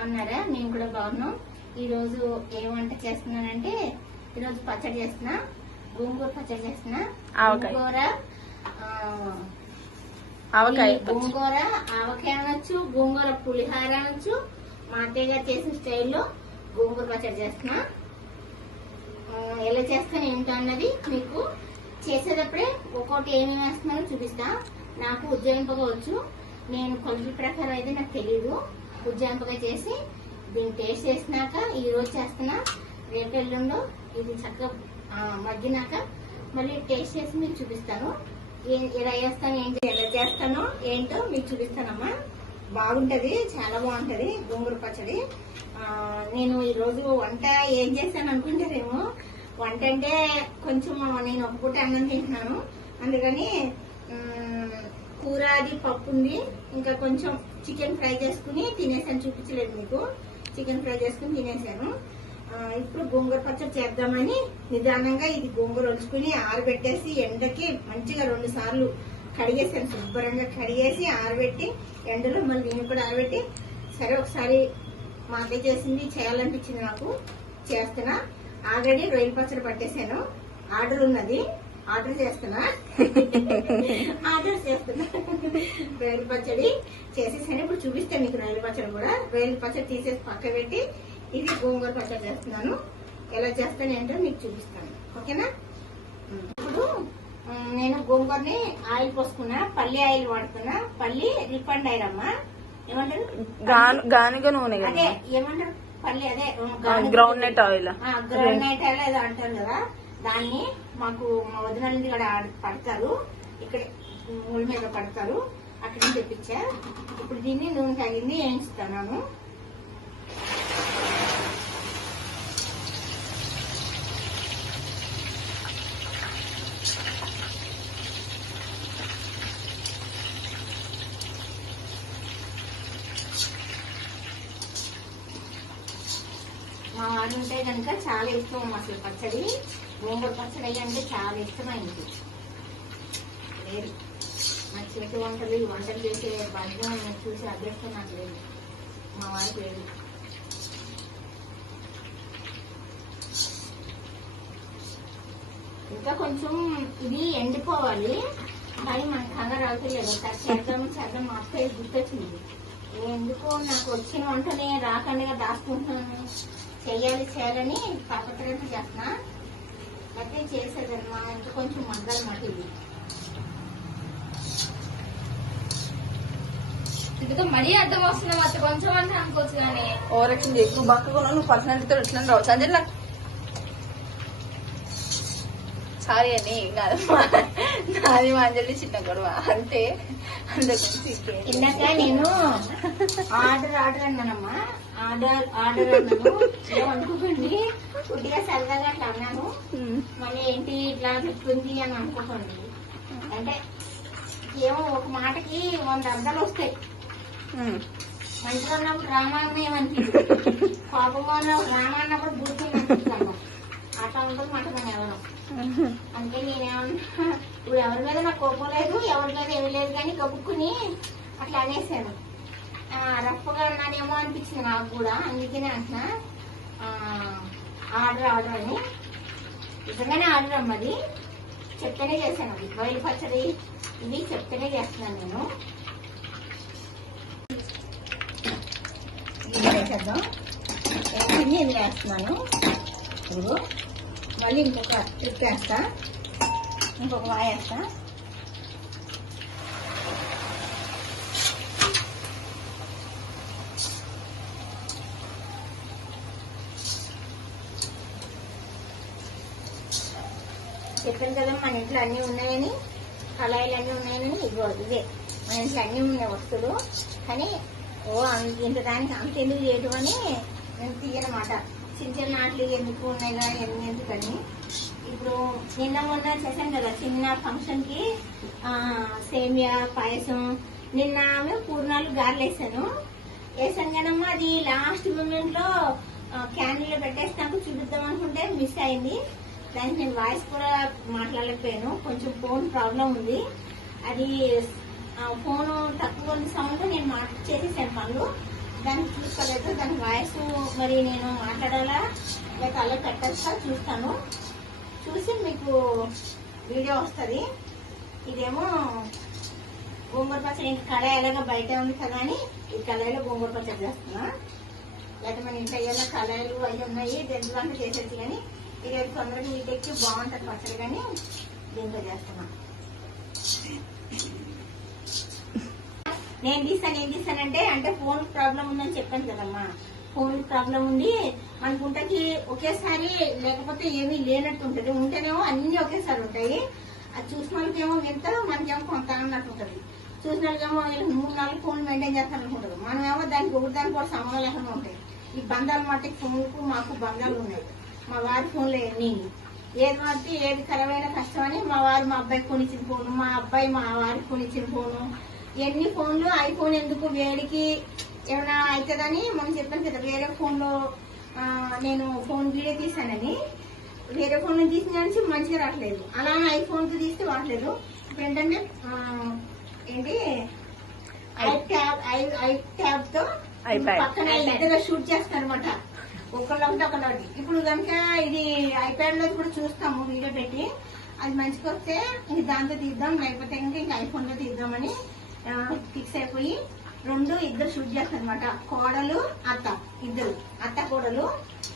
బాగున్నారా? నేను కూడా బాగున్నాం. ఈ రోజు ఏ వంట చేస్తున్నానంటే ఈరోజు పచ్చడి చేస్తున్నా, గోంగూర పచ్చడి చేస్తున్నా. గోంగూర ఆవకాయ అనొచ్చు, గోంగూర పులిహార అనొచ్చు. మా అత్తయ్య గారు చేసిన స్టైల్లో గోంగూర పచ్చడి చేస్తున్నా. ఎలా చేస్తాను ఏంటో అన్నది మీకు చేసేటప్పుడే ఒక్కొక్కటి ఏమేమి వేస్తున్నానో చూపిస్తా. నాకు ఉజ్జాయింపుగా వచ్చు, నేను కొలతల ప్రకారం అయితే నాకు తెలీదు. ఉజ్జాయింపుగా చేసి దీన్ని టేస్ట్ చేసినాక ఈ రోజు చేస్తున్నా, రేపు ఎల్లుండో ఇది చక్కగా మగ్గినాక మళ్ళీ టేస్ట్ చేసి మీకు చూపిస్తాను. ఎలా చేస్తాను ఎలా చేస్తానో ఏంటో మీకు చూపిస్తానమ్మా. బాగుంటది, చాలా బాగుంటది గోంగూర పచ్చడి. నేను ఈ రోజు వంట ఏం చేశాను అనుకుంటారేమో. వంట అంటే కొంచెం నేను ఒక పూట అన్నం తింటున్నాను, అందుకని కూర అది పప్పు ఉంది, ఇంకా కొంచెం చికెన్ ఫ్రై చేసుకుని తినేసాను. చూపించలేదు మీకు, చికెన్ ఫ్రై చేసుకుని తినేసాను. ఇప్పుడు గోంగూర పచ్చడి చేద్దామని నిదానంగా ఇది గోంగూర ఉంచుకుని ఆరబెట్టేసి ఎండకి మంచిగా 2 సార్లు కడిగేసాను. శుభ్రంగా కడిగేసి ఆరబెట్టి ఎండలో మళ్ళీ దీన్ని కూడా ఆరబెట్టి, సరే ఒకసారి మా అత్తయ్య చేసింది చేయాలనిపించింది నాకు, చేస్తున్నా. ఆల్రెడీ రొయ్యల పచ్చడి పట్టేశాను, ఆర్డర్ ఉన్నది, ఆర్డర్ చేస్తున్నా. రొయ్యల పచ్చడి చేసేసాను. ఇప్పుడు చూపిస్తాను మీకు రొయ్యల పచ్చడి కూడా. రొయ్యల పచ్చడి తీసేసి పక్క పెట్టి ఇది గోంగూర పచ్చడి చేస్తున్నాను. ఎలా చేస్తాను ఏంటో మీకు చూపిస్తాను, ఓకేనా? ఇప్పుడు నేను గోంగూరని ఆయిల్ పోసుకున్నా, పల్లి ఆయిల్ వాడుతున్నా. పల్లి రిఫండ్ ఆయిల్ అమ్మా, ఏమంటారు గానుగ నూనె, అదే ఏమంటారు పల్లి, అదే ground nut oil. Ground nut oil ఏదో అంటారు కదా. దాన్ని మాకు మా వదిన కూడా పడతారు, ఇక్కడ ఊళ్ళ మీద పడతారు, అక్కడి నుంచి తెప్పించా. ఇప్పుడు దీన్ని నూనె తాగింది వేయించుతాను. మా వారు ఉంటే కనుక చాలా ఇష్టం అసలు పచ్చడి, గోంగూర పచ్చడి అంటే చాలా ఇష్టమైంది. లేదు నా చేతి వంటలు చేసే భాగ్యం చూసే అదృష్టం నాకు లేదు, మా వారికి లేదు. ఇంకా కొంచెం ఇది ఎండిపోవాలి, కానీ మనకు కంగారు అవుతలేదు. చేద్దాం మా అత్తయ్య గుర్తొచ్చింది. ఎందుకో నాకు వచ్చిన వంటనే రాకుండా దాచుకుంటున్నాను, చేయాలని పాపత్రంతో చేస్తున్నా. అయితే చేసేదమ్మా, ఇంకా కొంచెం మగ్గాలి మాట. ఇది మరీ అర్థం వస్తుంది అత్త, కొంచెం అంటే అనుకోవచ్చు కానీ ఓవరాక్షన్ ఎక్కువ బక్కగా నువ్వు పర్సనాలిటీతో వచ్చినా రావచ్చు. అంటే నాకు సారీ అని కాదు, నాది మా అంజలి చిన్న గొడవ అంతే. ఇందాక నేను ఆర్డర్ అన్నానమ్మా, ఆర్డర్ అన్నాను. అనుకోకండి, కొద్దిగా సరదాగా అట్లా అన్నాను. మళ్ళీ ఏంటి ఇట్లా చెప్తుంది అని అనుకోకండి. అంటే ఏమో ఒక మాటకి 100 అర్థాలు వస్తాయి. మంచిగా ఉన్నప్పుడు రామాయణం ఏమనిపిస్తుంది, కోపంగా ఉన్నప్పుడు రామ అన్నప్పుడు బూర్తి అనిపిస్తాను. అట్లా ఉంటుంది మాట మనం ఎవరు. అంటే నేనేమన్నా ఇప్పుడు ఎవరి మీద నాకు కోపం లేదు, ఎవరి మీద ఏమి లేదు, కానీ కప్పుకుని అట్లా అనేసాను. రఫ్గా అన్నానేమో అనిపించింది నాకు కూడా, అందుకనే అంటున్నా ఆర్డర్ అని. నిజంగానే ఆర్డర్ అమ్మది, చెప్తేనే చేశాను. అది రొయ్యల పచ్చడి ఇది చెప్తేనే చేస్తున్నాను నేను. ఇది వేసేద్దాం, ఇది వేస్తున్నాను. ఇప్పుడు మళ్ళీ ఇంకొక ట్రిప్ వేస్తా, ఇంకొక వాయి వేస్తా. చెప్పాను కదా మన ఇంట్లో అన్నీ ఉన్నాయని, కళాయిలు అన్నీ ఉన్నాయని. ఇదే మన ఇంట్లో అన్నీ ఉన్నాయి వస్తువులు, కానీ ఇంత దానికి అంత ఎందుకు చేయడం అని నేను తీయనమాట. చిన్న నాట్లు ఎందుకు ఉన్నాయి కానీ ఎందుకని. ఇప్పుడు మొన్న చేశాను కదా చిన్న ఫంక్షన్ కి సేమియా పాయసం. నిన్న పూర్ణాలు గారెలు వేసాను కానమ్మా, అది లాస్ట్ మూమెంట్ లో క్యాన్లో పెట్టేసినాక చూపిద్దాం అనుకుంటే మిస్ అయింది. దానికి నేను వాయిస్ కూడా మాట్లాడలేకపోయాను, కొంచెం ఫోన్ ప్రాబ్లం ఉంది. అది ఫోన్ తక్కువ సౌండ్ నేను చేసేసాను పనులు. దానికి చూసుకోలేదు. దాని వాయిస్ మరి నేను మాట్లాడాలా లేక అలా పెట్టచ్చా చూస్తాను. చూసి మీకు వీడియో వస్తుంది. ఇదేమో గోంగూర పచ్చడి. ఇంక కడాయి ఎలాగో బయట ఉంది కదా అని ఈ కడాయిలో గోంగూర పచ్చడి చేస్తున్నా. లేకపోతే మన ఇంట్లో ఏదైనా కళాయిలు అవి ఉన్నాయి దేంట్లో అంటే చేసేది, కానీ ఇది తొందరగా వీటికి బాగుంటుంది పచ్చడి, కానీ దీంట్లో చేస్తున్నా. నేను తీస్తానంటే అంటే ఫోన్ ప్రాబ్లం ఉందని చెప్పాను కదమ్మా. ఫోన్ ప్రాబ్లం ఉండి మన గుంటకి ఒకేసారి లేకపోతే ఏమీ లేనట్టు ఉంటుంది. ఉంటేనేమో అన్ని ఒకేసారి ఉంటాయి. అది చూసిన వాళ్ళకేమో ఎంత, మనకేమో కొంత అన్నట్టు ఉంటుంది. చూసిన వాళ్ళకేమో 3-4 ఫోన్లు మెయింటైన్ చేస్తాను అనుకుంటారు. మనమేమో దానికి ఒకదానికి కూడా సంబంధం లేకుండా ఉంటాయి. ఈ బంధాలు మట్టికి ఫోన్కు మాకు బంధాలు ఉన్నాయి. మా వారి ఫోన్లో ఎన్ని ఏది మట్టి ఏది కరమైన కష్టం అని మా వారు మా అబ్బాయికి కొనిచ్చిన ఫోను, మా అబ్బాయి మా వారికి కొనిచ్చిన ఫోను, ఎన్ని ఫోన్లు. ఐఫోన్ ఎందుకు వేడికి ఏమైనా అవుతుందని మనం చెప్పాను కదా. వేరే ఫోన్లో నేను ఫోన్ వీడియో తీసానని వేరే ఫోన్ తీసిన నుంచి మంచిగా రావట్లేదు. అలానే ఐఫోన్ తో తీస్తే రావట్లేదు. ఇప్పుడు ఏంటంటే ఏంటి ఐ ట్యాబ్ తో పక్కన ఇద్దరు షూట్ చేస్తారు అనమాట. ఒకళ్ళొకటి ఒకటి. ఇప్పుడు కనుక ఇది ఐప్యాడ్ లో కూడా చూస్తాము వీడియో పెట్టి. అది మంచిగా వస్తే ఇంక దాంతో తీద్దాం, లేకపోతే కనుక ఇంక ఐఫోన్ లో తీద్దామని ఫిక్స్ అయిపోయి ఇద్దరు షూట్ చేస్తారు అనమాట. కోడలు అత్త, ఇద్దరు అత్త కోడలు.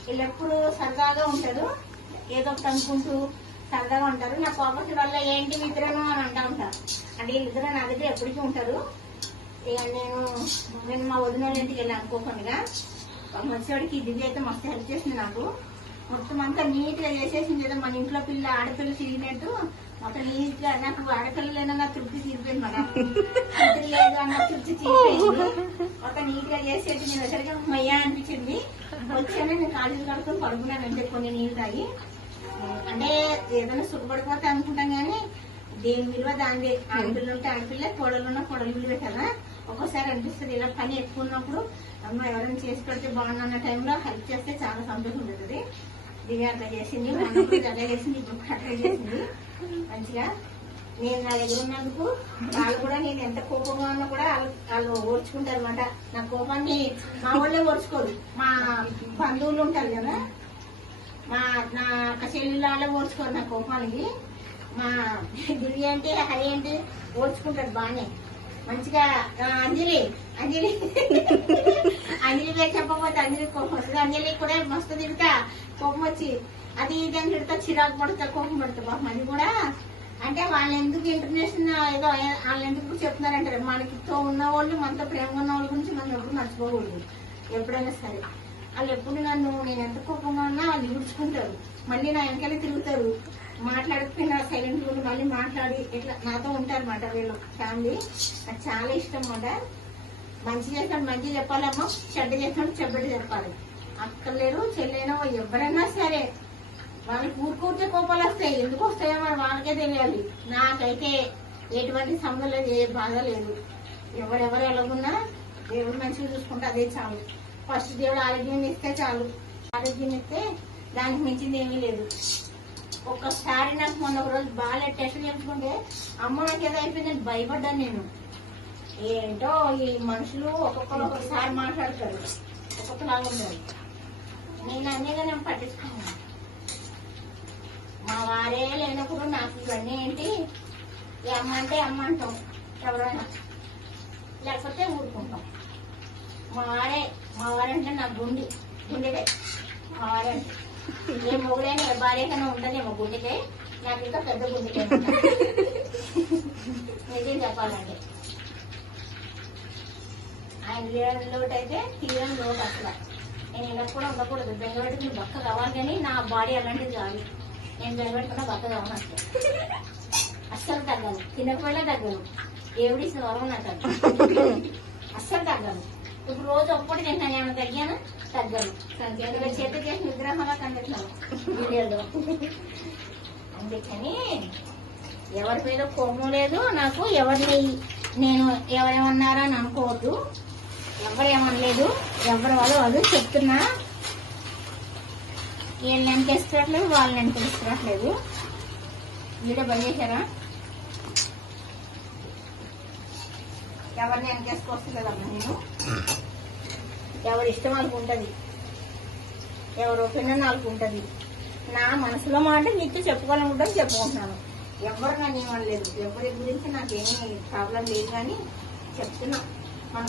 వీళ్ళు ఎప్పుడు సరదాగా ఉంటారు, ఏదో ఒకటి అనుకుంటూ సరదాగా ఉంటారు. నా కోపం వల్ల ఏంటి ఇద్దరు అని అంటా ఉంటారు. అంటే వీళ్ళిద్దరు నా దగ్గర ఎప్పటికీ ఉంటారు. ఇక నేను మా వదిన వాళ్ళ ఇంటికి వెళ్ళాను అనుకోకుండా. మంచివాడికి దివ్య అయితే మస్తు హెల్ప్ చేసింది నాకు. మొత్తం అంతా నీట్ గా చేసేసింది. ఏదో మన ఇంట్లో ఆడపిల్ల తిరిగినట్టు మొత్తం నీట్ గా. నాకు ఆడపిల్లలైనా నా తృప్తి తీరిపోయింది. మన లేదు అన్న తృప్తి తీరిపోయింది. మొత్తం నీట్ గా చేసేది. నేను వచ్చరికి మయ్యా అనిపించింది. వచ్చాను నేను కాలేజీ కడుకొని పడుకున్నాను. అంటే కొన్ని నీళ్ళు తాగి అంటే ఏదైనా సుఖపడిపోతే అనుకుంటాం, కానీ దేని విలువ దాని. ఆడపిల్ల ఉంటే ఆడపిల్ల, కోడలు ఉన్న కోడలు విలువే కదా. ఒక్కోసారి అనిపిస్తుంది ఇలా పని ఎక్కువ ఉన్నప్పుడు అమ్మ ఎవరైనా చేసి పెడితే బాగుందన్న టైంలో హెల్ప్ చేస్తే చాలా సంతోషం ఉంటుంది. దివ్య అట్లా చేసింది, అట్లా చేసింది, ఇప్పుడు అట్లా చేసింది మంచిగా. నేను నా దగ్గర ఉన్నందుకు వాళ్ళు కూడా నేను ఎంత కోపంగా ఉన్నా కూడా వాళ్ళు ఓర్చుకుంటారు అనమాట. నా కోపాన్ని మా వాళ్ళే ఓర్చుకోరు. మా బంధువులు ఉంటారు కదా, నా చెల్లెళ్ళు వాళ్ళే ఓర్చుకోరు నా కోపానికి. మా దివ్య అంటే హరి అంటే ఓర్చుకుంటారు బాగానే మంచిగా. అంజలి పేరు చెప్పకపోతే అంజలి కోపం వస్తుంది. అంజలి కూడా మస్తు తిడతా, కోపం వచ్చి అది ఇది అని తిడతా, చిరాకు పడతా, కోపం పడతా. పాపం అది కూడా అంటే వాళ్ళు ఎందుకు ఇంటర్నేషనల్ ఏదో వాళ్ళు ఎందుకు చెప్తున్నారంటారు. మనకితో ఉన్న వాళ్ళు, మనతో ప్రేమగా ఉన్న వాళ్ళ గురించి మనం ఎప్పుడు మర్చిపోకూడదు. ఎప్పుడైనా సరే వాళ్ళు ఎప్పుడు నేను ఎంత కోపంగా ఉన్నా వాళ్ళు విడుచుకుంటారు. మళ్ళీ నా వెనకాల తిరుగుతారు. మాట్లాడకపోయినా సైలెంట్ ఉండి మళ్ళీ మాట్లాడి ఇట్లా నాతో ఉంటారు అన్నమాట. వీళ్ళు ఫ్యామిలీ నాకు చాలా ఇష్టం అన్నమాట. మంచి చేసినప్పుడు మంచి చెప్పాలమ్మా, చెడ్డ చేసినప్పుడు చెడ్డ చెప్పాలి. అక్కర్లేరు చెల్లెనో ఎవరైనా సరే వాళ్ళకి ఊరుకూరితే కోపాలు వస్తాయి. ఎందుకు వస్తాయో మరి వాళ్ళకే తెలియాలి. నాకైతే ఎటువంటి సంబంధం లేదు, ఏ బాధ లేదు. ఎవరెవరు ఎలాగున్నా దేవుడు మంచిగా చూసుకుంటే అదే చాలు. ఫస్ట్ దేవుడు ఆరోగ్యం ఇస్తే చాలు. ఆరోగ్యం ఇస్తే దానికి మించింది ఏమీ లేదు. ఒక్కసారి నాకు మొన్న ఒక రోజు బాగా టెస్ట్ చేయించుకుంటే అమ్మ నాకు ఏదో అయిపోయిందని భయపడ్డాను నేను. ఏంటో ఈ మనుషులు ఒక్కొక్కరు ఒక్కొక్కసారి మాట్లాడతారు, ఒక్కొక్కలాగా ఉంటారు. నేను అన్నీగా నేను పట్టించుకున్నాను. మా వారే లేనప్పుడు నాకు ఇవన్నీ ఏంటి, అమ్మ అంటే అమ్మ అంటాం ఎవరైనా, లేకపోతే ఊరుకుంటాం. మా వారంటే నా గుండెదే. మా వారంటే ఏ మొగుడైనా ఏ భార్య కన్నా ఉంటుందేమో గుండెకే, నాకు ఇంకా పెద్ద గుండెకే నిజం చెప్పాలంటే. ఆయన లేని లోటు అయితే తీరని లోటు అసలు. నేను ఇలా కూడా ఉండకూడదు. బెంగపెట్టుకుని బక్క కావాలి, కానీ నా బాడీ అలాంటిది కాదు. నేను బెంగపెట్టుకున్నా బక్క కావాలి అసలు. అస్సలు తగ్గను, తినకపోయినా తగ్గను. దేవుడిసిన వరం నాకు అస్సలు తగ్గను. ఇప్పుడు రోజు ఒక్కటి తింటాను, ఏమైనా తగ్గాను తగ్గను. చెట్టు చేసి విగ్రహంగా కనిపిస్తాను వీడియోలో. అందుకని ఎవరి మీద కోపం లేదు నాకు. ఎవరిని నేను ఎవరేమన్నారా అని అనుకోవద్దు. ఎవరేమనలేదు. ఎవరి వాళ్ళు చెప్తున్నా. వీళ్ళు నేను తెలుసుకోవట్లేదు, వాళ్ళు నేను తెలుసుకోవట్లేదు. వీడియో బంద్ చేశారా? ఎవరిని వెనకేసుకొస్తలేదమ్మా నేను. ఎవరి ఇష్టం వాళ్ళకు ఉంటుంది, ఎవరి ఒపీనియన్ వాళ్ళకు ఉంటుంది. నా మనసులో మాట నీతో చెప్పుకోవాలనుకుంటే చెప్పుకుంటున్నాను. ఎవరు నన్ను ఏమనలేదు, ఎవరి గురించి నాకేమీ ప్రాబ్లం లేదు. కానీ చెప్తున్నా, మన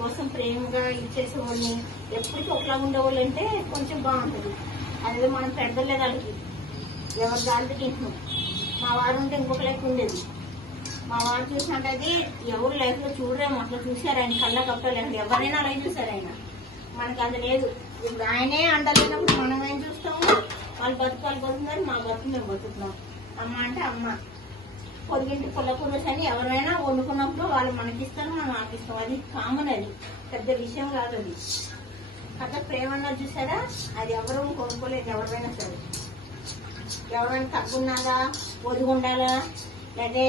కోసం ప్రేమగా ఇచ్చేసేవాళ్ళని ఎప్పటికీ ఒకలా ఉండేవాళ్ళు అంటే కొంచెం బాగుంటుంది. అదే మనం పెడతలేదు వాళ్ళకి, ఎవరి దాంట్లో తింటున్నాం. మా వారు ఉంటే ఇంకొక లైఫ్ ఉండేది. మా వారు చూసినట్టయితే ఎవరు లైఫ్ లో చూడరేమో, అట్లా చూశారు ఆయన కళ్ళ కప్పలేదు. ఎవరైనా అలాగే చూశారు ఆయన. మనకి అది లేదు. ఇప్పుడు ఆయనే అంటలేనప్పుడు మనం ఏం చూస్తాము? వాళ్ళు బతుకుతున్నారు, మా బతుకు మేము బతుకుతున్నాం. అమ్మ అంటే అమ్మ, పొరిగింటి పుల్లకూరస్ అని ఎవరైనా వండుకున్నప్పుడు వాళ్ళు మనకిస్తారు, మనం ఆపిస్తాం. అది కామన్, అది పెద్ద విషయం కాదు. అది కదా ప్రేమ అన్నది చూసారా, అది ఎవరు కొనుక్కోలేదు. ఎవరైనా సరే, ఎవరైనా తగ్గున్నారా, ఒదిగుండాలా, లేదా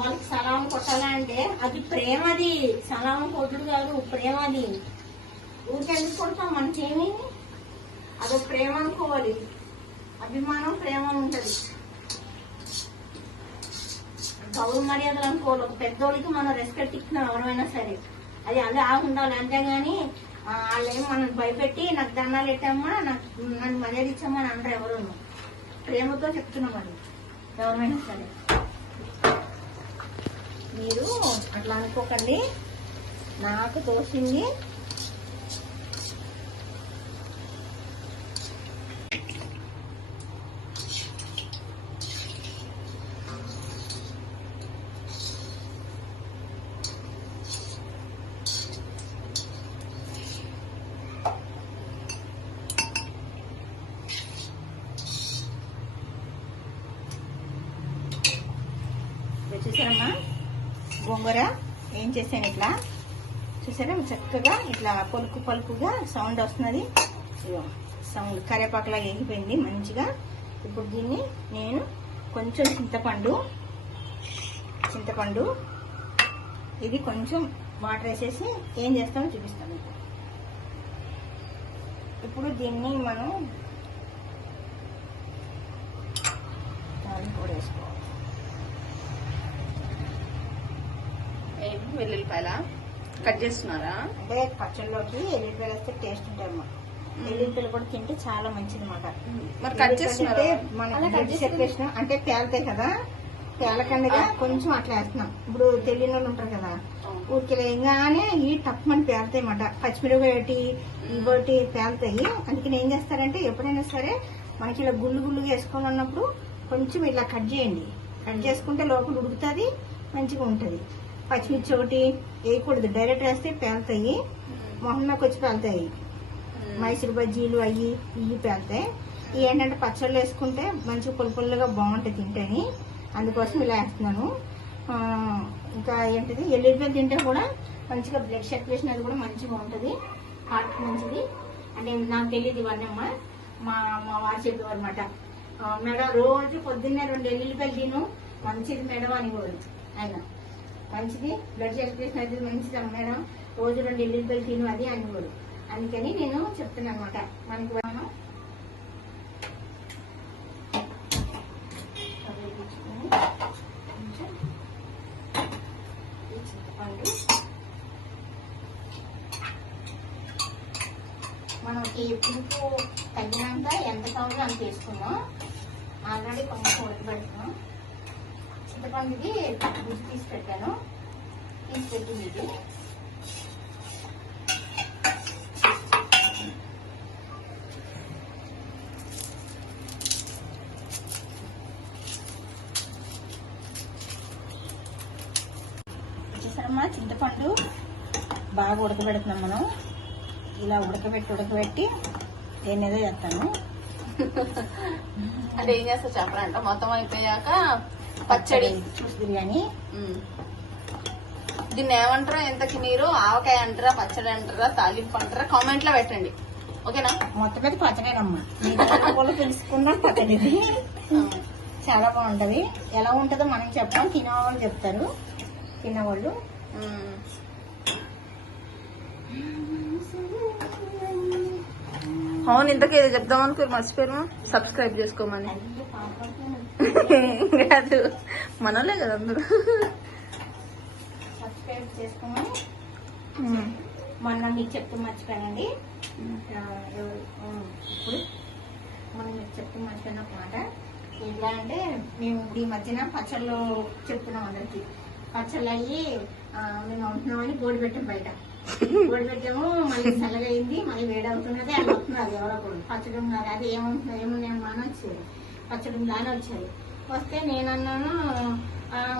వాళ్ళకి సలాం కొట్టాలా అంటే అది ప్రేమ. అది సలాం కొట్టుడు కాదు, ప్రేమ. అది ఊరికెందుకు కొడతాం? మనకేమీ అదో ప్రేమ అనుకోవాలి. అభిమానం, ప్రేమ ఉంటుంది. గౌరవ మర్యాదలు అనుకోవాలి. ఒక పెద్దోళ్ళకి మనం రెస్పెక్ట్ ఇచ్చినాం ఎవరైనా సరే, అది అలా ఉండాలి. అంతేగాని వాళ్ళేం మనం భయపెట్టి నాకు దండాలు పెట్టామా, నన్ను మర్యాద ఇచ్చామా అని అంటారు ఎవరు. ప్రేమతో చెప్తున్నాం అది ఎవరైనా సరే. మీరు అట్లా అనుకోకండి. నాకు తోచింది చూసారమ్మా, గోంగూర ఏం చేశాను ఇట్లా చూసారా, చక్కగా ఇట్లా పలుకుగా సౌండ్ వస్తున్నది. సౌండ్ కరేపాకులాగా ఎగిపోయింది మంచిగా. ఇప్పుడు దీన్ని నేను కొంచెం చింతపండు ఇది కొంచెం వాటర్ వేసేసి ఏం చేస్తామో చూపిస్తాను. ఇప్పుడు దీన్ని మనం కూడా వేసుకోవాలి. వెల్లుల్లిపాయల కట్ చేస్తున్నారా? అంటే పచ్చళ్ళలోకి ఎల్లుల్లిపాయలు వేస్తే టేస్ట్ ఉంటాయమ్మా. ఎల్లుల్లిపాయలు కూడా తింటే చాలా మంచిది అన్నమాట. మరి కట్ చేస్తున్నారా? మనం చెప్పేసిన అంటే పేలుతాయి కదా, పేలకండగా కొంచెం అట్లా వేస్తున్నాం. ఇప్పుడు తెలియని వాళ్ళు ఉంటారు కదా, ఊరికి వేయగానే ఈ టప్మని పేలుతాయి అన్నమాట. పచ్చిమిరపకాయ ఇవటి పేలుతాయి. అందుకని ఏం చేస్తారంటే ఎప్పుడైనా సరే మనకి ఇలా గుళ్ళుగా వేసుకోవాలన్నప్పుడు కొంచెం ఇలా కట్ చేయండి. కట్ చేసుకుంటే లోపల ఉడుకుతుంది, మంచిగా ఉంటుంది. పచ్చిమిర్చి ఒకటి వేయకూడదు, డైరెక్ట్ వేస్తే పేలుతాయి, మొహంలోకి వచ్చి పేలుతాయి. మైసూర్ బజ్జీలు ఇవి పేలుతాయి. ఇవి ఏంటంటే పచ్చళ్ళు వేసుకుంటే మంచిగా పుల్లగా బాగుంటాయి తింటేని, అందుకోసం ఇలా వేస్తున్నాను. ఇంకా ఏంటిది, ఎల్లుల్లిపాయలు తింటే కూడా మంచిగా బ్లడ్ సర్క్యులేషన్ అది కూడా మంచిగా ఉంటుంది, హార్ట్ మంచిది. అంటే నాకు తెలియదు ఇవన్నీ అమ్మ, మా వారు చెప్పేవారు అనమాట. మేడం రోజు పొద్దున్నే 2 ఎల్లుల్లిపాయలు తిను, మంచిది మేడం అనేవారు ఆయన. మంచిది, బ్లడ్ సర్క్యులేషన్ అది మంచిది అమ్మ మేడం, రోజు 2 ఎల్లుల్లిపాయలు తిను అది అనేవాడు. అందుకని నేను చెప్తున్నాను అనమాట. మనకి చింతపండు మనకి పులుపు తగ్గినాక ఎంత కావాలో అంత వేసుకున్నాం. ఆల్రెడీ కొంచెం ఉడకబెడుతున్నాం. చింతపండుది గుజ్జు తీసి పెట్టాను, పెట్టింది ఇది. చూసారమ్మా, చింతపండు బాగా ఉడకబెడుతున్నాం మనం. ఇలా ఉడకబెట్టి నేనేదో చేస్తాను. అంటే ఏం చేస్తా చెప్పరంట, మొత్తం అయిపోయాక పచ్చడి చూసి బిర్యానీ. దీన్ని ఏమంటారా, ఎంతకి మీరు ఆవకాయ అంటారా, పచ్చడి అంటారా, తాలింపు అంటారా, కామెంట్ లో పెట్టండి. ఓకేనా? మొత్తం మీద పచ్చడేనమ్మా. తెలుసుకున్నాం పచ్చడిది చాలా బాగుంటది. ఎలా ఉంటుందో మనం చెప్పాం, తినేవాళ్ళు చెప్తారు. తిన్నవాళ్ళు అవును, ఇంతకీ ఏదో చెప్దాం అనుకో మర్చిపోయారు. సబ్స్క్రైబ్ చేసుకోమని కాదు, మనలే కదా అందరూ. సబ్స్క్రైబ్ చేసుకోమని మొన్న మీకు చెప్తూ మర్చిపోయానండి. ఇప్పుడు మనం మీకు చెప్తూ మర్చిపోయిన ఒక మాట ఎట్లా అంటే, మేము ఇప్పుడు ఈ మధ్యన పచ్చళ్ళు చెప్తున్నాం అందరికి. పచ్చళ్ళు అయ్యి మేము ఉంటున్నామని బోర్డు పెట్టాం బయట. బోర్డు పెట్టాము, మళ్ళీ చల్లగా అయింది, మళ్ళీ వేడి అవుతున్నది. అది వస్తున్నారు ఎవరో కూడా పచ్చడి ఉన్నారు, అది ఏమున్నాయమ్మా అని వచ్చారు. పచ్చడి ఉందని వచ్చారు. వస్తే నేను అన్నాను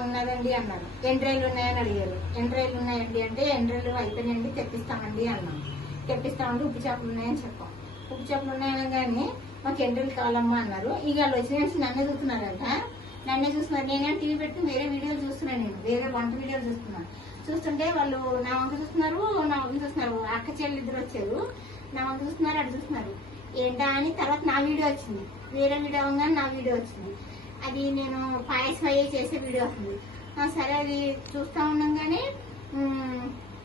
ఉన్నదండి అన్నారు. ఎండ్రాయిలు ఉన్నాయని అడిగారు. ఎండ్రాయిలు ఉన్నాయండి అంటే ఎండ్రాయిలు అయిపోయినాయండి తెప్పిస్తామండి అన్నాం. తెప్పిస్తామండి ఉప్పు చేపలు ఉన్నాయని చెప్పాం. ఉప్పు చేపలు ఉన్నాయనగానే మాకు ఎండ్రాయిలు కావాలమ్మా అన్నారు. ఇక వాళ్ళు వచ్చిన నుంచి నన్నే చూస్తున్నారంట. నన్నే చూస్తున్నారు. నేనే టీవీ పెట్టి వేరే వీడియోలు చూస్తున్నాను. నేను వేరే వంట వీడియోలు చూస్తున్నాను. చూస్తుంటే వాళ్ళు నా వంక చూస్తున్నారు, నా వంక చూస్తున్నారు. అక్క చెల్లి ఇద్దరు వచ్చారు. నా వంక చూస్తున్నారు, అటు చూస్తున్నారు. ఏంటా అని తర్వాత నా వీడియో వచ్చింది. వేరే వీడియో అవగానే నా వీడియో వచ్చింది. అది నేను పాయసం అయ్యే చేసే వీడియో వస్తుంది. సరే అది చూస్తా ఉండగానే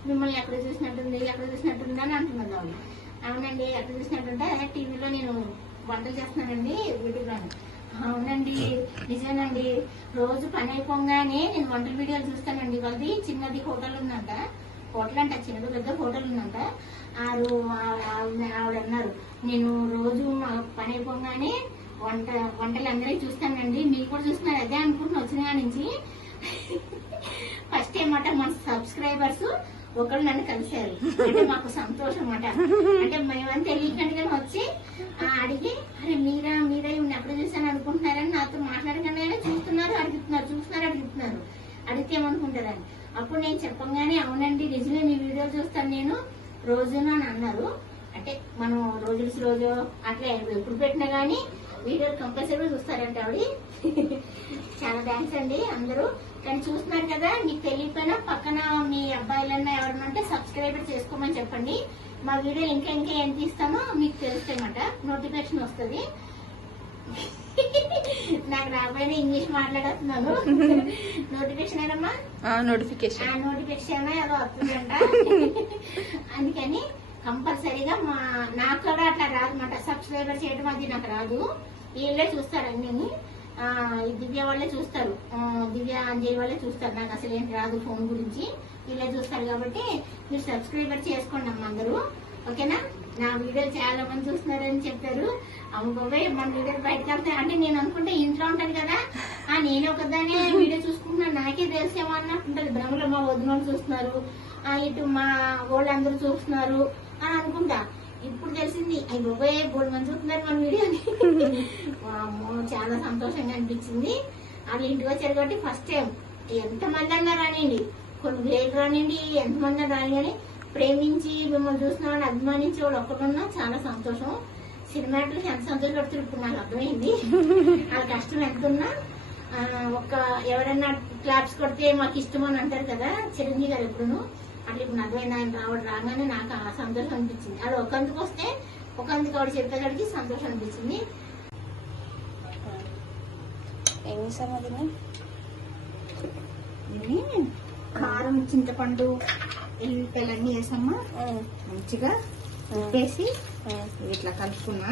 మిమ్మల్ని ఎక్కడ చూసినట్టుంది అని అంటున్నారు వాళ్ళు. అవునండి ఎక్కడ చూసినట్టుంటే టీవీలో నేను వంటలు చేస్తున్నానండి యూట్యూబ్లోని. అవునండి నిజమేనండి, రోజు పని అయిపోగానే నేను వంటల వీడియోలు చూస్తానండి. వాళ్ళది చిన్నది హోటల్ ఉందంట. హోటల్ అంట, చిన్నది పెద్ద హోటల్ ఉందంట. ఆవిడ అన్నారు, నేను రోజు పని అయిపోగానే వంటలు అందరికీ చూస్తానండి, మీరు కూడా చూస్తున్నారు అదే అనుకుంటున్నా వచ్చిన కాడి నుంచి. ఫస్ట్ ఏమాట మన సబ్స్క్రైబర్స్ ఒకళ్ళు నన్ను కలిశారు. అంటే మాకు సంతోషం అన్నమాట. అంటే మేమంతా తెలియకుండా వచ్చి అడిగి, అరే మీరా ఎప్పుడు చూసాను అనుకుంటున్నారని నాతో మాట్లాడగానే చూస్తున్నారు అడుగుతున్నారు. అడిగితే ఏమనుకుంటారని. అప్పుడు నేను చెప్పగానే అవునండి నిజమే మీ వీడియో చూస్తాను నేను రోజును అని అన్నారు. అంటే మనం రోజు అట్లా ఎప్పుడు పెట్టినా గానీ వీడియోలు కంపల్సరీ చూస్తారంట ఆవిడ. చాలా థ్యాంక్స్ అండి అందరూ. కానీ చూస్తున్నారు కదా, మీకు తెలియకపోయినా పక్కన మీ అబ్బాయిలన్నా ఎవరన్నా ఉంటే సబ్స్క్రైబర్ చేసుకోమని చెప్పండి. మా వీడియో ఇంకా ఏం తీస్తానో మీకు తెలుస్తాయన్నమాట, నోటిఫికేషన్ వస్తుంది. నాకు రాబోయే ఇంగ్లీష్ మాట్లాడుతున్నాను. నోటిఫికేషన్ ఏదమ్మా? నోటిఫికేషన్ ఏదో వస్తుందంట. అందుకని కంపల్సరీగా నాకు కూడా అట్లా రాదు అన్నమాట. సబ్స్క్రైబర్ చేయడం అది నాకు రాదు. వీళ్ళే చూస్తారు అన్ని. దివ్య వాళ్ళే చూస్తారు, దివ్య అంజయ్ వాళ్ళే చూస్తారు. నాకు అసలు ఏంటి రాదు ఫోన్ గురించి. వీళ్ళే చూస్తారు కాబట్టి మీరు సబ్స్క్రైబర్ చేసుకోండి అమ్మ అందరూ, ఓకేనా? నా వీడియోలు చాలా మంది చూస్తున్నారని చెప్పారు. అమ్మబాబోయ్ మన వీడియోలు బయటకు వెళ్తాయి అంటే నేను అనుకుంటే ఇంట్లో ఉంటాను కదా, నేను ఒకదానే వీడియో చూసుకుంటున్నాను, నాకే తెలిసేమో అన్నట్టు ఉంటుంది. భ్రమలో మా వదిన చూస్తున్నారు, ఇటు మా వాళ్ళందరూ చూస్తున్నారు అని అనుకుంటా. ఇప్పుడు తెలిసింది అయ్యి బాబోయ్ 3 మంది చూస్తున్నారు మన వీడియోని. చాలా సంతోషంగా అనిపించింది. వాళ్ళు ఇంటికి వచ్చారు కాబట్టి ఫస్ట్ టైం ఎంతమంది అన్నా రానివ్వండి, కొన్ని వేలు రానివ్వండి, ఎంతమంది రాని కానీ ప్రేమించి మిమ్మల్ని చూసిన వాళ్ళు అభిమానించే వాళ్ళు ఒక్కడున్నా చాలా సంతోషం. సినిమాటికి ఎంత సంతోషపడుతుంది ఇప్పుడు నాకు అర్థమైంది. వాళ్ళ కష్టం ఎంత ఉన్నా ఎవరైనా క్లాప్స్ కొడితే మాకు ఇష్టం అని అంటారు కదా చిరంజీవి గారు ఎప్పుడును, అట్లా ఇప్పుడు అర్థమైంది. ఆయన రాగానే నాకు ఆ సంతోషం అనిపించింది. అది ఒకందుకు వస్తే ఒకందుకు ఆవిడ చెప్పేసరికి సంతోషం అనిపించింది. కారం, చింతపండు, ఎల్లిపాయలు అన్ని వేసమ్మా. మంచిగా ఉప్పేసి ఇట్లా కలుపుకున్నా.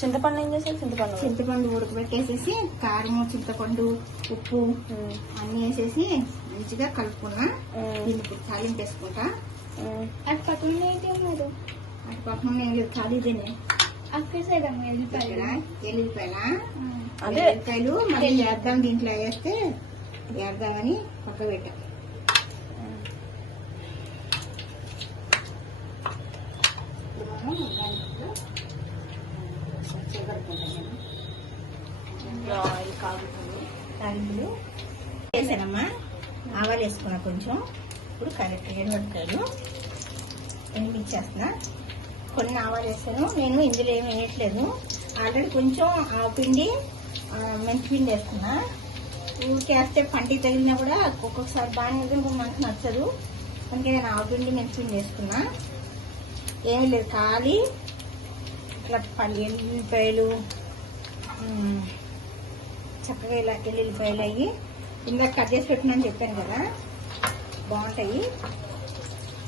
చింతపండు ఏం చేసారు? చింతపండు ఉడకబెట్టేసేసి కారం, చింతపండు, ఉప్పు అన్ని వేసేసి మంచిగా కలుపుకున్నా. దీనికి తాలింపు వేసుకుంటా. అటు పక్కన మీరు అటు పక్కన ఏం లేదు, ఖాళీదేనే. అక్కడ సైడ్ అమ్మ ఎల్లిపాయలు ఎల్లిపాయలు మళ్ళీ వేద్దాం, దీంట్లో వేస్తే వేద్దామని పక్క పెట్టా. తాలింపులు వేసానమ్మా. ఆవాలు వేసుకున్నా కొంచెం. ఇప్పుడు ఎండుమిరపకాయలు ఎండిచ్చేస్తున్నా. కొన్ని ఆవాలు వేసాను నేను, ఇందులో ఏమి వేయట్లేదు. ఆల్రెడీ కొంచెం ఆవు పిండి, మెంతి పిండి వేస్తున్నా. ఊరికేస్తే పంటి తగిలినా కూడా ఒక్కొక్కసారి బాగానే ఉంటుంది, మనకు నచ్చదు. అందుకే నేను ఆవు పిండి, మెంతి పిండి వేసుకున్నా. ఏమీ లేదు, ఖాళీ ఇట్లా ఎల్లిపాయలు చక్కగా ఇలా ఎల్లిపాయలు అయ్యి ఇందాక కట్ చేసి పెట్టినని చెప్పాను కదా, బాగుంటాయి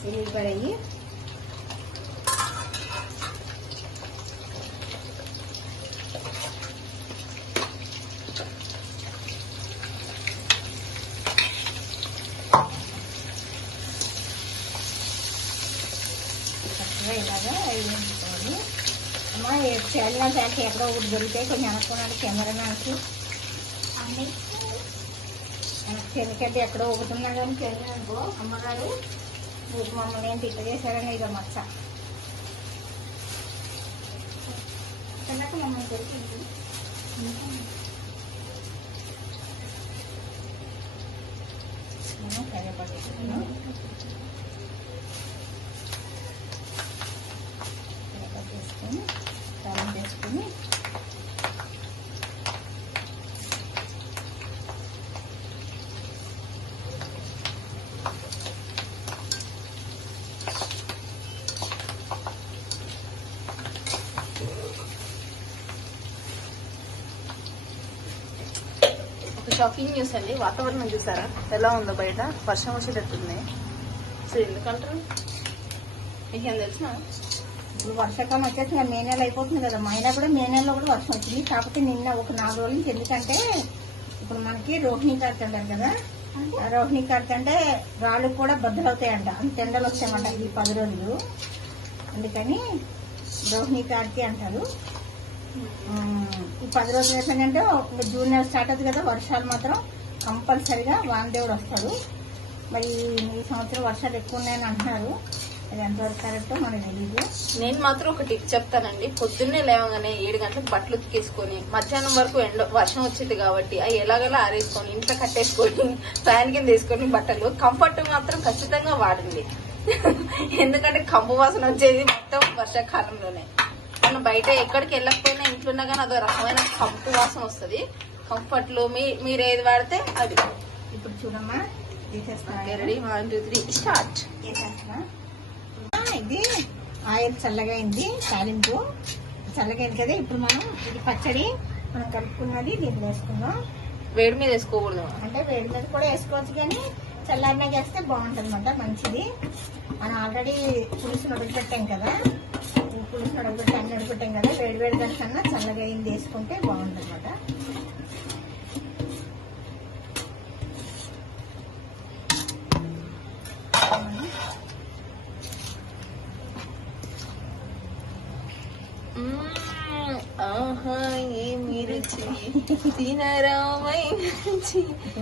ఎల్లిపాయలు అయ్యి. చేయాలి ప్యాక్ ఎక్కడో ఒకటి దొరికితే కొంచెం అనుకున్నాను కెమెరా నాకు అన్నీ చెనికడ్డ ఎక్కడో ఒకటి ఉన్నా కానీ చేయనుకో అమ్మగారు మీకు మమ్మల్ని ఏంటి ఇట్లా చేశారని ఇక మచ్చ తిన్నాక మమ్మల్ని దొరికింది కరివేపాకు వేసుకొని కారం వేసుకొని షాకింగ్ న్యూస్ అండి. వాతావరణం చూసారా ఎలా ఉందో, బయట వర్షం వచ్చేటట్టుంది. సో ఎందుకంటారు మీకేం తెలిసిన? ఇప్పుడు వర్షాకాలం వచ్చేసి మే నెల అయిపోతుంది కదా, అయినా కూడా మే నెలలో కూడా వర్షం వచ్చింది. కాకపోతే నిన్న ఒక 4 రోజుల నుంచి ఎందుకంటే ఇప్పుడు మనకి రోహిణి కార్తె అంటారు కదా, ఆ రోహిణి కార్తె అంటే రాళ్ళు కూడా బద్దలవుతాయంట, అంత ఎండలు వస్తాయన్నమాట ఈ 10 రోజులు. అందుకని రోహిణి కార్తె అంటారు. ఈ 10 రోజులు ఏంటంటే జూన్ నెల స్టార్ట్ అవుతుంది కదా, వర్షాలు మాత్రం కంపల్సరిగా వానదేవుడు వస్తాడు. మరి ఈ సంవత్సరం వర్షాలు ఎక్కువ ఉన్నాయని అంటున్నారు, అది ఎంతవరకు కరెక్టో మనకు తెలీదు. నేను మాత్రం ఒక టిప్ చెప్తానండి. పొద్దున్నే లేవగానే 7 గంటలకు బట్టలు ఉతికేసుకొని మధ్యాహ్నం వరకు వర్షం వచ్చింది కాబట్టి అవి ఎలాగలా ఆరేసుకొని ఇంట్లో కట్టేసుకొని ఫ్యాన్ కింద వేసుకొని బట్టలు కంఫర్ట్ మాత్రం ఖచ్చితంగా వాడండి. ఎందుకంటే కంపు వాసన వచ్చేది మొత్తం వర్షాకాలంలోనే. మనం బయట ఎక్కడికి వెళ్ళకపోయినా ఇంట్లో ఉన్నా కానీ అదో రకమైన కంపు వాసన వస్తుంది. కంఫర్ట్ లో మీరు ఏది వాడితే అది. ఇప్పుడు చూడమ్మా రెడీ 1 2 3 స్టార్ట్. ఇది ఆయిల్ చల్లగా అయింది, తాలింపు చల్లగా అయింది కదా. ఇప్పుడు మనం ఇది పచ్చడి మనం కలుపుకున్నది దీన్ని వేసుకుందాం. వేడి మీద వేసుకోకూడదు అంటే వేడి మీద కూడా వేసుకోవచ్చు, కానీ చల్లారినా చేస్తే బాగుంటుంది అనమాట, మంచిది. మనం ఆల్రెడీ పులుసును ఉడకపెట్టాం కదా, పులుసును ఉడకపెట్టి అన్ని ఉడకపెట్టాం కదా, వేడి వేడి కన్నా చల్లగా అయింది వేసుకుంటే బాగుంటుంది అనమాట.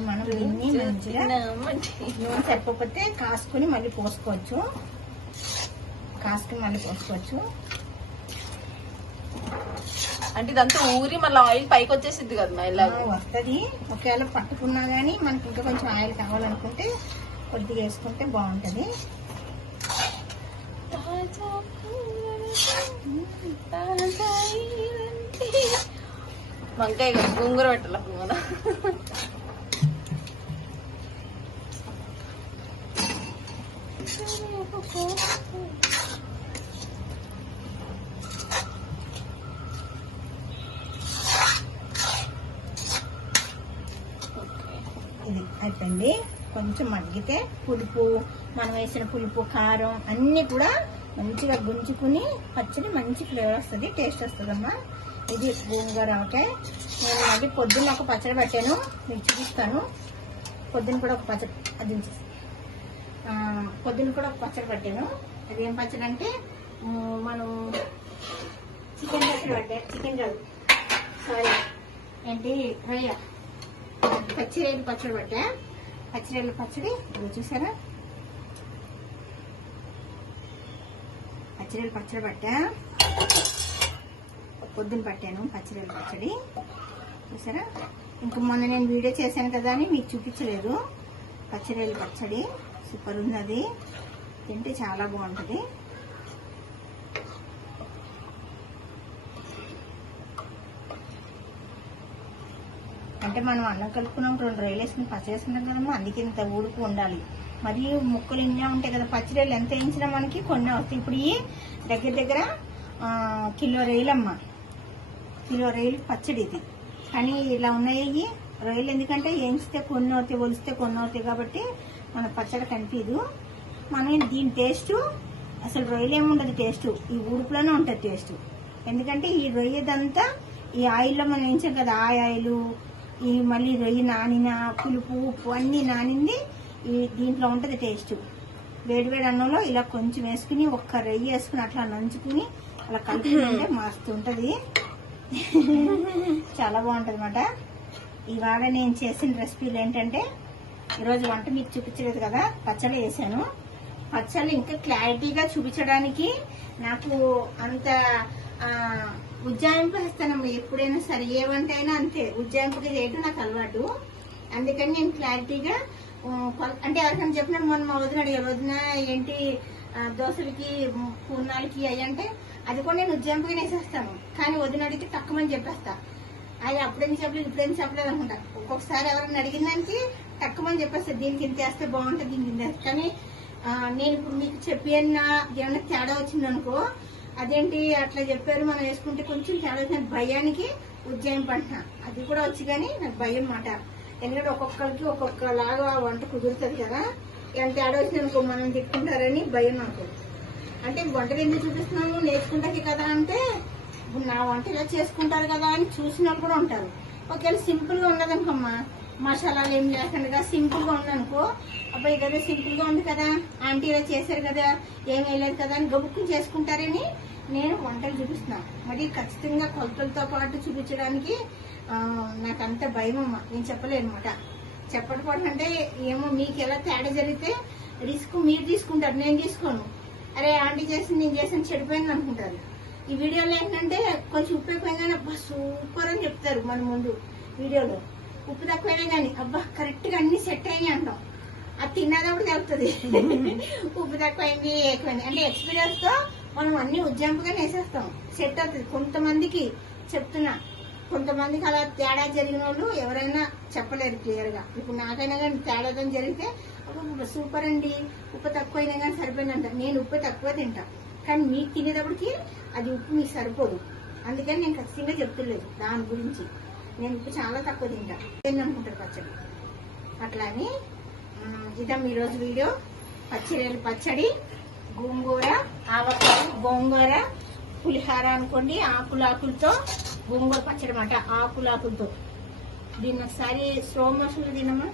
మనం దీన్ని మంచిగా నూనె సరిపోతే కాసుకుని మళ్ళీ పోసుకోవచ్చు, అంటే ఇదంతా ఊరి మళ్ళీ ఆయిల్ పైకి వచ్చేసింది కదా, ఇలా వస్తుంది. ఒకవేళ పట్టుకున్నా గానీ మనకి ఇంకా కొంచెం ఆయిల్ కావాలనుకుంటే కొద్దిగా వేసుకుంటే బాగుంటది. వంకాయ గోంగూర పెట్టాలి అప్పుడు మనం. ఇది అయిపోయింది. కొంచెం మగ్గితే పులుపు, మనం వేసిన పులుపు, కారం అన్ని కూడా మంచిగా గుంజుకుని పచ్చడి మంచి ఫ్లేవర్ వస్తుంది, టేస్ట్ వస్తుందమ్మా. ఇది గోంగూర ఆవకాయ. నేను మళ్ళీ పొద్దున్న ఒక పచ్చడి పెట్టాను, మీకు చూపిస్తాను. పొద్దున్న కూడా ఒక పచ్చడి పెట్టాను. అదేం పచ్చడి అంటే మనం చికెన్ పచ్చడి పెట్టాను. చికెన్ కాదు, సారీ, ఏంటి రొయ్య పచ్చిరేలు పచ్చడి పెట్టా. పచ్చిరేలు పచ్చడి చూసారా, పచ్చిరేలు పచ్చడి పెట్టా. పొద్దున్న పట్టాను పచ్చిరేలు పచ్చడి, చూసారా. ఇంకా మొన్న నేను వీడియో చేశాను కదా అని మీకు చూపించలేదు. పచ్చిరేలు పచ్చడి సూపర్ ఉంది, అది తింటే చాలా బాగుంటుంది. అంటే మనం అన్నం కలుపుకున్నాం, 2 రొయ్యలు వేసుకుని పచ్చడి వేసుకున్నాం కదమ్మా, అందుకే ఇంత ఊడుకు ఉండాలి. మరియు ముక్కలు ఇన్నే ఉంటాయి కదా, పచ్చిరేలు ఎంత వేయించినా మనకి కొన్ని వస్తాయి. ఇప్పుడు ఈ దగ్గర కిలో రొయ్యలమ్మా, కిలో రొయ్యలు పచ్చడి ఇది. కానీ ఇలా ఉన్నాయి రొయ్యలు, ఎందుకంటే వేయించితే కొన్ని అవుతాయి, ఒలిస్తే కొన్ని అవుతాయి కాబట్టి మన పచ్చడి కనిపించదు. మనం దీని టేస్ట్ అసలు రొయ్యలు ఏముండదు, టేస్ట్ ఈ ఉడుపులోనే ఉంటుంది టేస్ట్. ఎందుకంటే ఈ రొయ్యదంతా ఈ ఆయిల్లో మనం వేయించాం కదా, ఆ ఆయిల్ ఈ మళ్ళీ రొయ్య నానిన పులుపు ఉప్పు అన్నీ నానింది ఈ దీంట్లో ఉంటుంది టేస్ట్. వేడివేడి అన్నంలో ఇలా కొంచెం వేసుకుని ఒక్క రొయ్య వేసుకుని అట్లా నంచుకుని అలా కలుపుకుంటే మస్తు ఉంటది. చాలా బాగుంటది అన్నమాట. ఇవాళ నేను చేసిన రెసిపీలు ఏంటంటే, ఈరోజు వంట మీకు చూపించలేదు కదా, పచ్చళ్ళు వేసాను. పచ్చళ్ళు ఇంకా క్లారిటీగా చూపించడానికి నాకు అంత ఉజ్జాయింపు వేస్తానమ్మా. ఎప్పుడైనా సరే ఏ వంట అయినా అంతే, ఉజ్జాయింపుగా చేయడం నాకు అలవాటు. అందుకని నేను క్లారిటీగా అంటే ఎవరికైనా చెప్పినట్టు మొన్న మా వదిన అడిగారు, వదిన ఏంటి దోశలకి పూర్ణాలకి అయ్యి అంటే, అది కూడా నేను ఉజ్జాయింపుగా వేసేస్తాను. కానీ వదిన అడిగితే తక్కువని చెప్పేస్తా. అది అప్పుడేం చెప్పలేదు ఇప్పుడేం చెప్పలేదు అనుకుంటా. ఒక్కొక్కసారి ఎవరైనా అడిగిన దానికి తక్కువని చెప్పేస్తా, దీనికి ఇంత వేస్తే బాగుంటుంది, దీనికి ఇంత వేస్తే. కానీ నేను ఇప్పుడు మీకు చెప్పినా ఏమన్నా తేడా వచ్చింది అనుకో, అదేంటి అట్లా చెప్పారు మనం వేసుకుంటే కొంచెం తేడా వచ్చిన భయానికి ఉజ్జాయింపు అంటున్నా. అది కూడా వచ్చి కానీ నాకు భయం మాట. ఎందుకంటే ఒక్కొక్కరికి ఒక్కొక్కలాగా వంట కుదురుతుంది కదా. ఎంత తేడా వచ్చింది అనుకో మనం తిట్టుకుంటారని భయం నాకు. అంటే వంటలు ఎందుకు చూపిస్తున్నాను, నేర్చుకుంటాకి కదా అంటే, ఇప్పుడు నా వంట ఇలా చేసుకుంటారు కదా అని చూసిన వాళ్ళు కూడా ఉంటారు. ఒకవేళ సింపుల్ గా ఉన్నదనుకోమ్మా, మసాలాలు ఏం లేకుండా సింపుల్ గా ఉందనుకో, అబ్బాయి కదా సింపుల్ గా ఉంది కదా, ఆంటీ ఇలా చేశారు కదా, ఏం వేయలేదు కదా అని గబుక్కుని చేసుకుంటారని నేను వంటలు చూపిస్తున్నాను. మరి ఖచ్చితంగా కొలతలతో పాటు చూపించడానికి నాకు అంత భయం అమ్మ, నేను చెప్పలేను అనమాట. చెప్పకపోవడం అంటే ఏమో మీకు ఎలా తేడా జరిగితే రిస్క్ మీరు తీసుకుంటారు, నేను తీసుకోను. అరే ఆంటీ చేసింది నేను చేసిన చెడిపోయింది అనుకుంటారు. ఈ వీడియోలో ఏంటంటే కొంచెం ఉప్పు ఎక్కువైనా అబ్బా సూపర్ అని చెప్తారు. మన ముందు వీడియోలో ఉప్పు తక్కువైనా కానీ అబ్బా కరెక్ట్ గా అన్ని సెట్ అయినాయి అంటాం. అది తిన్నదప్పుడు తెలుస్తుంది ఉప్పు తక్కువైంది ఎక్కువైంది అంటే. ఎక్స్పీరియన్స్ తో మనం అన్ని ఉజ్జాంపుగా వేసేస్తాం, సెట్ అవుతుంది. కొంతమందికి చెప్తున్నా, కొంతమందికి అలా తేడా జరిగిన వాళ్ళు ఎవరైనా చెప్పలేరు క్లియర్ గా. ఇప్పుడు నాకైనా కానీ తేడా జరిగితే సూపర్ అండి ఉప్పు తక్కువైనా కానీ సరిపోయిందంట. నేను ఉప్పు తక్కువ తింటా, కానీ మీకు తినేటప్పటికి అది ఉప్పు మీకు సరిపోదు. అందుకని నేను ఖచ్చితంగా చెప్తులేదు దాని గురించి. నేను ఉప్పు చాలా తక్కువ తింటా అనుకుంటారు పచ్చడి. అట్లా అని ఇదమ్మా ఈరోజు వీడియో. పచ్చడి, గోంగూర, ఆవకాయ, గోంగూర, పులిహార అనుకోండి, ఆకులతో గోంగూర పచ్చడి అన్నమాట. ఆకులతో దీన్ని ఒకసారి స్లో మోషన్ తినమ్మా.